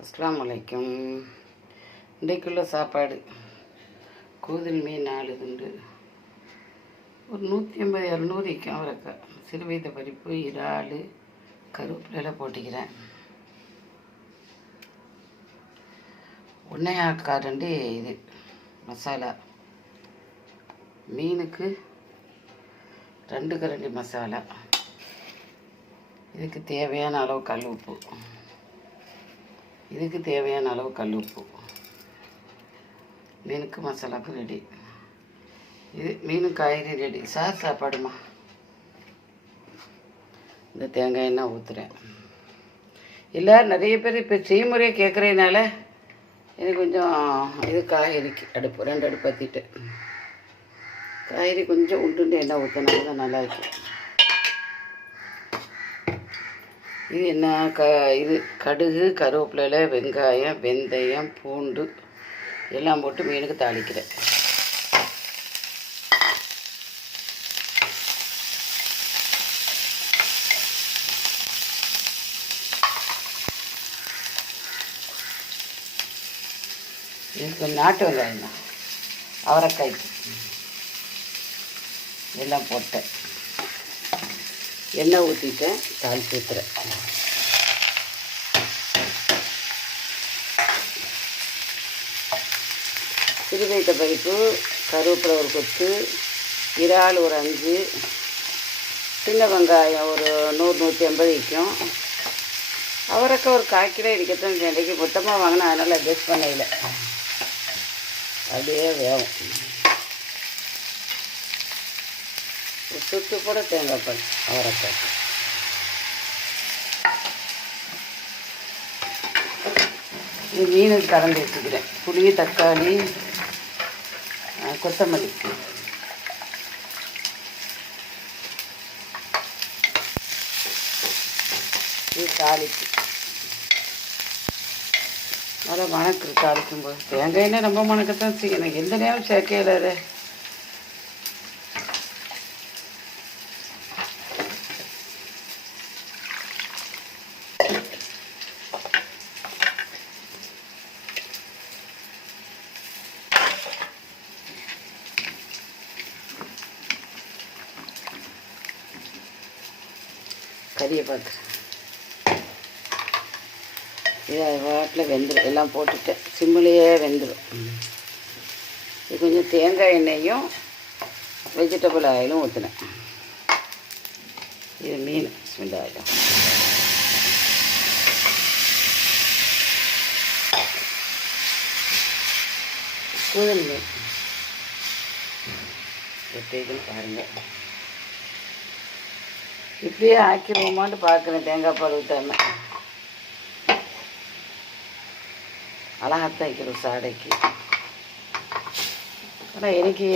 அஸ்ஸலாமு அலைக்கும். இன்றைக்குள்ள சாப்பாடு கூதல் மீன் 4 துண்டு, ஒரு 150 200 விற்கும் அவரைக்காய், சிறுவீத பருப்பு, இறால், கருவேப்பிலையில் போட்டிக்கிறேன். 1.5 கரண்டி இது மசாலா, மீனுக்கு 2 கரண்டி மசாலா, இதுக்கு தேவையான அளவு கல் உப்பு, இதுக்கு தேவையான அளவு கல் உப்பு, மீனுக்கு மசாலாவுக்கு ரெடி. இது மீன் காய்கறி ரெடி. சாப்பாடுமா. இந்த தேங்காய் எண்ணெய் ஊற்றுறேன். இல்லை, நிறைய பேர் இப்போ செய்முறையை கேட்குறதுனால எனக்கு கொஞ்சம் இது காய்கறிக்கு அடுப்பு 2 அடுப்பு பற்றிட்டு காய்கறி கொஞ்சம் உண்டுண்டு எண்ணெய் ஊற்றினால தான் நல்லா இருக்கும். இது என்ன இது கடுகு, கருவேப்பிலை, வெங்காயம், வெந்தயம், பூண்டு எல்லாம் போட்டு மீனுக்கு தாளிக்கிறேன். இதுக்கு நாட்டு வெங்காயம் தான், அவரைக்காய்க்கு எல்லாம் போட்டேன். எண்ணெய் ஊற்றிட்டேன், தாளித்து ஊற்றுறேன். சிறுவைத்த பருப்பு, கருவேப்பிலை ஒரு கொத்து, இறால் ஒரு 5, சின்ன வெங்காயம் ஒரு 100-150 விற்கும். அவரைக்காய் ஒரு 1/4 கிலோ இருக்கத்தான் இன்றைக்கு மொத்தமாக வாங்கினா, அதனால் அட்ஜஸ்ட் பண்ணல, அப்படியே வேகும். சுட்டு கூட தேங்காய் பால் அவரைக்காய். இது மீனுக்கு கலந்து வச்சுக்கிறேன். புளி, தக்காளி, கொத்தமல்லி, இது தாளிப்பு. நல்லா மணக்கு தாளிக்கும் போது தேங்காய் எண்ணெய் ரொம்ப மணக்கத்தான் செய்யும். எனக்கு எந்த நேரம் சேர்க்கையில் அதை கறியை பார்க்குறேன். இது அது வாட்டில் வெந்துடும். எல்லாம் போட்டுட்டேன், சிம்மிலேயே வெந்துடும். இது கொஞ்சம் தேங்காய் எண்ணெயும் வெஜிடபிள் ஆயிலும் ஊற்றினேன். இது மீன் ஸ்மெண்டாயிடும். கூதல் மீன் எப்படின்னு பாருங்கள். இப்படியே ஆக்கிடுவோமான்னு பார்க்குறேன், தேங்காய் பால் ஊற்றாமல். அழகாத்தான் வைக்கிறோம் சாடைக்கு. ஆனால் எனக்கு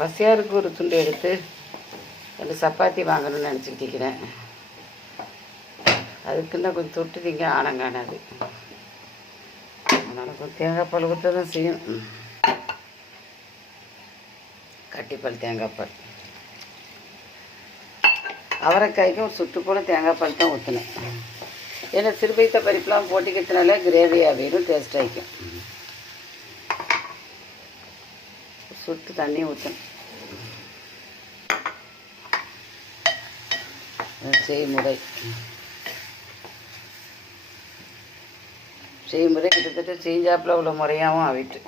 பசியாருக்கு ஒரு துண்டு எடுத்து 2 சப்பாத்தி வாங்கணும்னு நினச்சிக்கிட்டு இருக்கிறேன். அதுக்குன்னா கொஞ்சம் தொட்டுதிங்க ஆனங்கானாது. அதனால் கொஞ்சம் தேங்காய் பால் ஊற்ற தான் செய்யும். கட்டிப்பால் தேங்காய் பால். அவரைக்காய்க்கும் ஒரு சுட்டு போல தேங்காய் பால் தான் ஊற்றினேன். ஏன்னா சிறுபைத்த பருப்புலாம் போட்டிக்கிறதுனால கிரேவியாக வேணும், டேஸ்ட்டாக வைக்கும். சுட்டு தண்ணி ஊற்றணும். செய்முறை கிட்டத்தட்ட செஞ்சாப்பில் உள்ள முறையாகவும் ஆகிட்டு